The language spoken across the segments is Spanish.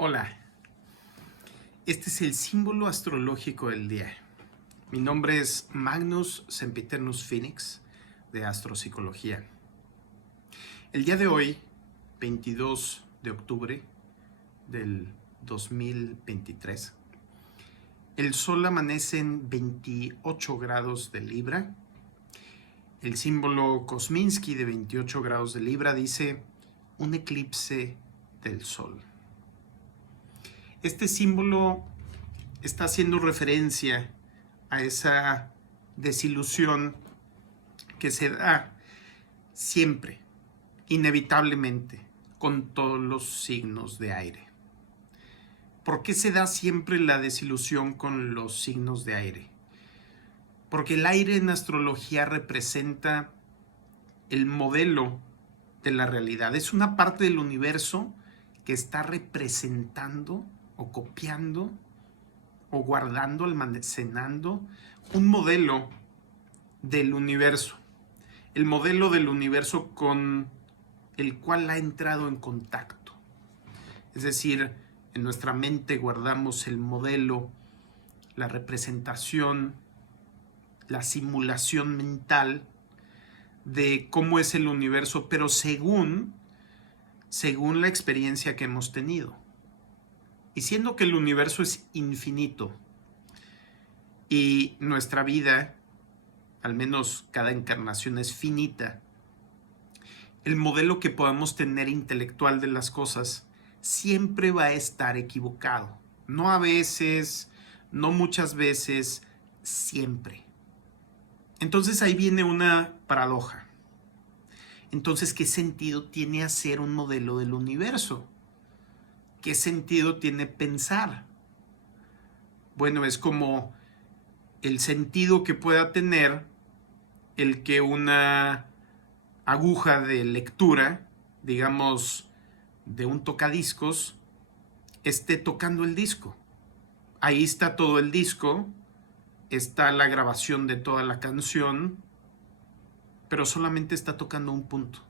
Hola, este es el símbolo astrológico del día. Mi nombre es Magnus Sempiternus Phoenix de Astropsicología. El día de hoy, 22 de octubre del 2023, el Sol amanece en 28 grados de Libra. El símbolo Kosminski de 28 grados de Libra dice un eclipse del Sol. Este símbolo está haciendo referencia a esa desilusión que se da siempre, inevitablemente, con todos los signos de aire. ¿Por qué se da siempre la desilusión con los signos de aire? Porque el aire en astrología representa el modelo de la realidad. Es una parte del universo que está representando o copiando o guardando, almacenando un modelo del universo. El modelo del universo con el cual ha entrado en contacto. Es decir, en nuestra mente guardamos el modelo, la representación, la simulación mental de cómo es el universo, pero según la experiencia que hemos tenido. Y siendo que el universo es infinito y nuestra vida, al menos cada encarnación, es finita, el modelo que podamos tener intelectual de las cosas siempre va a estar equivocado. No a veces, no muchas veces, siempre. Entonces ahí viene una paradoja. Entonces, ¿qué sentido tiene hacer un modelo del universo? ¿Qué sentido tiene pensar? Bueno, es como el sentido que pueda tener el que una aguja de lectura, digamos, de un tocadiscos, esté tocando el disco. Ahí está todo el disco, está la grabación de toda la canción, pero solamente está tocando un punto.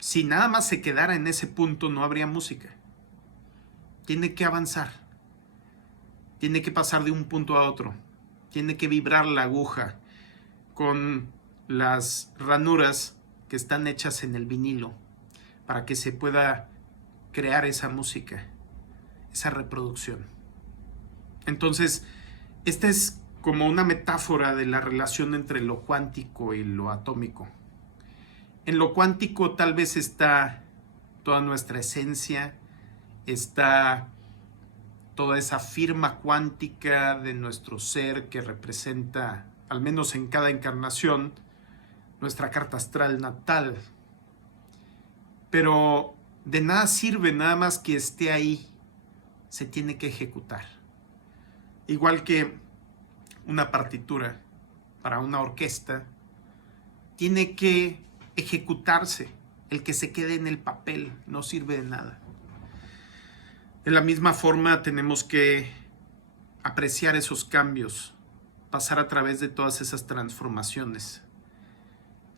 Si nada más se quedara en ese punto, no habría música. Tiene que avanzar. Tiene que pasar de un punto a otro. Tiene que vibrar la aguja con las ranuras que están hechas en el vinilo para que se pueda crear esa música, esa reproducción. Entonces, esta es como una metáfora de la relación entre lo cuántico y lo atómico. En lo cuántico tal vez está toda nuestra esencia, está toda esa firma cuántica de nuestro ser que representa, al menos en cada encarnación, nuestra carta astral natal. Pero de nada sirve nada más que esté ahí, se tiene que ejecutar. Igual que una partitura para una orquesta, tiene que ejecutarse. El que se quede en el papel no sirve de nada. De la misma forma tenemos que apreciar esos cambios, pasar a través de todas esas transformaciones.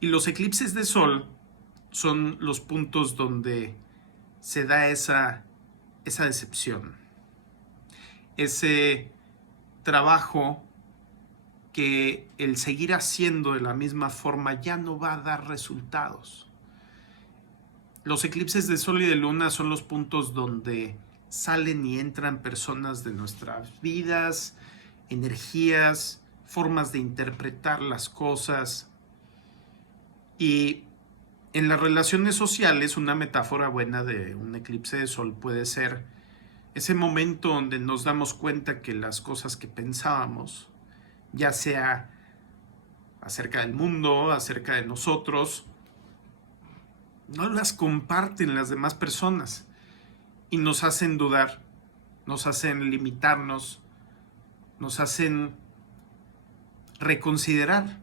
Y los eclipses de sol son los puntos donde se da esa decepción, ese trabajo que el seguir haciendo de la misma forma ya no va a dar resultados. Los eclipses de sol y de luna son los puntos donde salen y entran personas de nuestras vidas, energías, formas de interpretar las cosas. Y en las relaciones sociales, una metáfora buena de un eclipse de sol puede ser ese momento donde nos damos cuenta que las cosas que pensábamos, ya sea acerca del mundo, acerca de nosotros, no las comparten las demás personas y nos hacen dudar, nos hacen limitarnos, nos hacen reconsiderar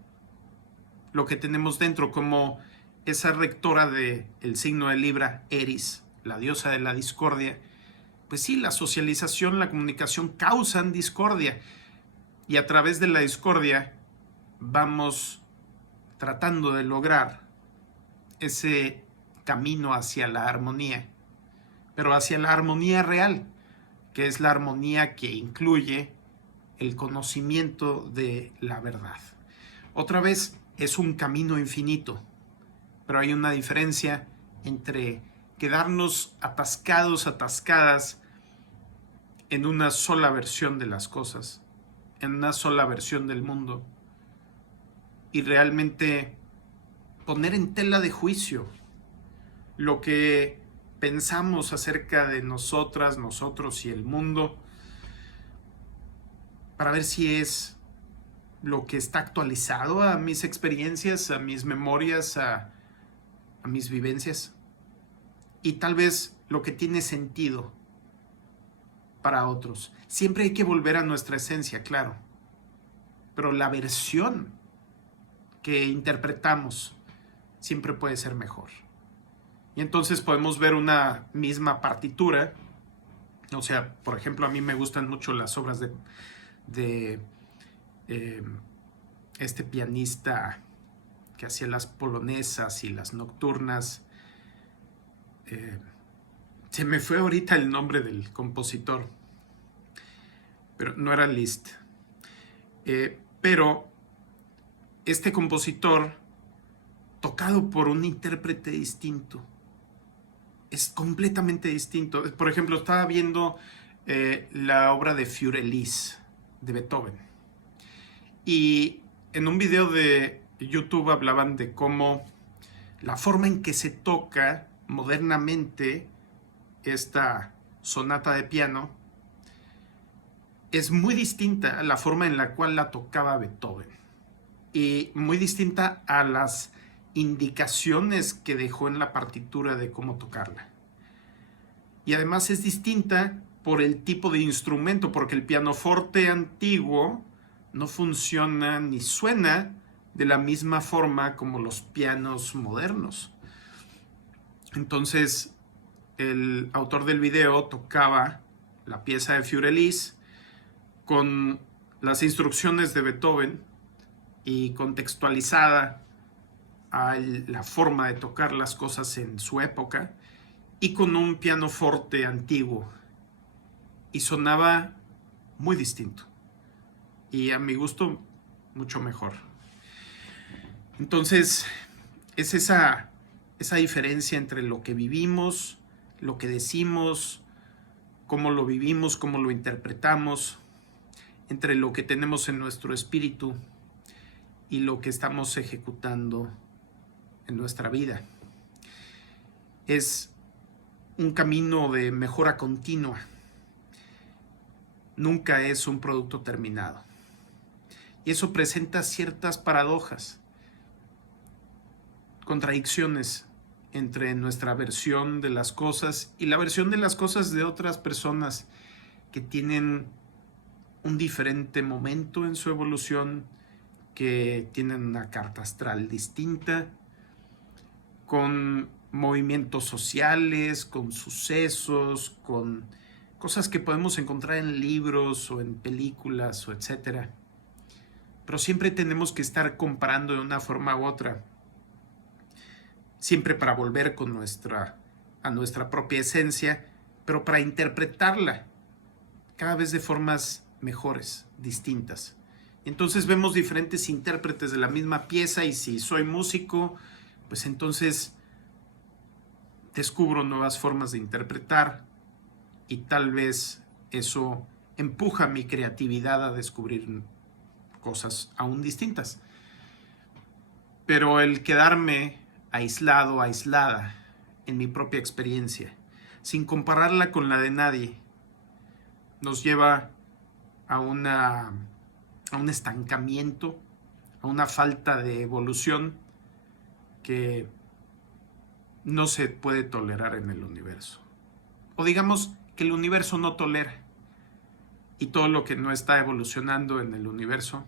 lo que tenemos dentro, como esa rectora del signo de Libra, Eris, la diosa de la discordia. Pues sí, la socialización, la comunicación causan discordia, y a través de la discordia vamos tratando de lograr ese camino hacia la armonía. pero hacia la armonía real, que es la armonía que incluye el conocimiento de la verdad. Otra vez, es un camino infinito, pero hay una diferencia entre quedarnos atascados, atascadas en una sola versión de las cosas, en una sola versión del mundo, y realmente poner en tela de juicio lo que pensamos acerca de nosotras, nosotros y el mundo, para ver si es lo que está actualizado a mis experiencias, a mis memorias, a mis vivencias, y tal vez lo que tiene sentido para otros. Siempre hay que volver a nuestra esencia, claro, pero la versión que interpretamos siempre puede ser mejor. Y entonces podemos ver una misma partitura. O sea, por ejemplo, a mí me gustan mucho las obras de este pianista que hacía las polonesas y las nocturnas. Se me fue ahorita el nombre del compositor, pero no era Liszt. Pero este compositor, tocado por un intérprete distinto, es completamente distinto. Por ejemplo, estaba viendo la obra de Fürelise de Beethoven, y en un video de YouTube hablaban de cómo la forma en que se toca modernamente esta sonata de piano es muy distinta a la forma en la cual la tocaba Beethoven, y muy distinta a las indicaciones que dejó en la partitura de cómo tocarla. Y además es distinta por el tipo de instrumento, porque el pianoforte antiguo no funciona ni suena de la misma forma como los pianos modernos. Entonces, el autor del video tocaba la pieza de Fürelise con las instrucciones de Beethoven y contextualizada a la forma de tocar las cosas en su época, y con un pianoforte antiguo, y sonaba muy distinto, y a mi gusto mucho mejor. Entonces es esa diferencia entre lo que vivimos, lo que decimos, cómo lo vivimos, cómo lo interpretamos, entre lo que tenemos en nuestro espíritu y lo que estamos ejecutando en nuestra vida. Es un camino de mejora continua. Nunca es un producto terminado. Y eso presenta ciertas paradojas, contradicciones entre nuestra versión de las cosas y la versión de las cosas de otras personas que tienen un diferente momento en su evolución, que tienen una carta astral distinta, con movimientos sociales, con sucesos, con cosas que podemos encontrar en libros o en películas o etcétera. Pero siempre tenemos que estar comparando de una forma u otra, siempre para volver a nuestra propia esencia, pero para interpretarla cada vez de formas mejores, distintas. Entonces vemos diferentes intérpretes de la misma pieza, y si soy músico, pues entonces descubro nuevas formas de interpretar, y tal vez eso empuja mi creatividad a descubrir cosas aún distintas. Pero el quedarme aislado, aislada en mi propia experiencia, sin compararla con la de nadie, nos lleva a un estancamiento, a una falta de evolución que no se puede tolerar en el universo. O digamos que el universo no tolera, y todo lo que no está evolucionando en el universo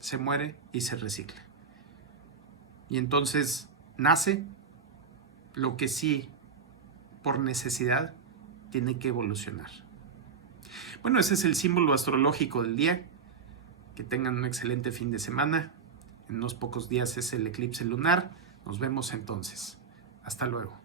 se muere y se recicla. Y entonces nace lo que sí, por necesidad, tiene que evolucionar. Bueno, ese es el símbolo astrológico del día. Que tengan un excelente fin de semana. En unos pocos días es el eclipse lunar. Nos vemos entonces. Hasta luego.